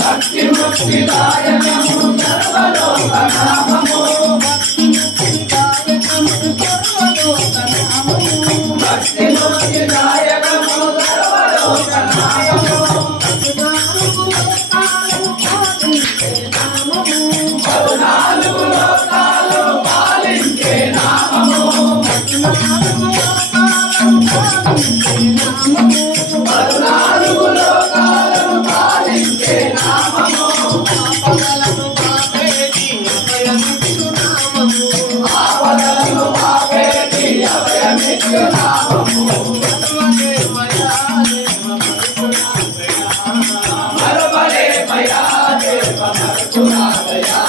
భక్తి ముక్తిదాయకము సర్వలోకనామము భక్తి ముక్తిదాయకము సర్వలోకనామము పద్నాలుగు లోకాలు పాలించే నామము పద్నాలుగు లోకాలు పాలించే నామము ఆపదలను ఆపేటి అభయమిచ్చు నామము మరవలే మయా దేవ మరుపురాదయా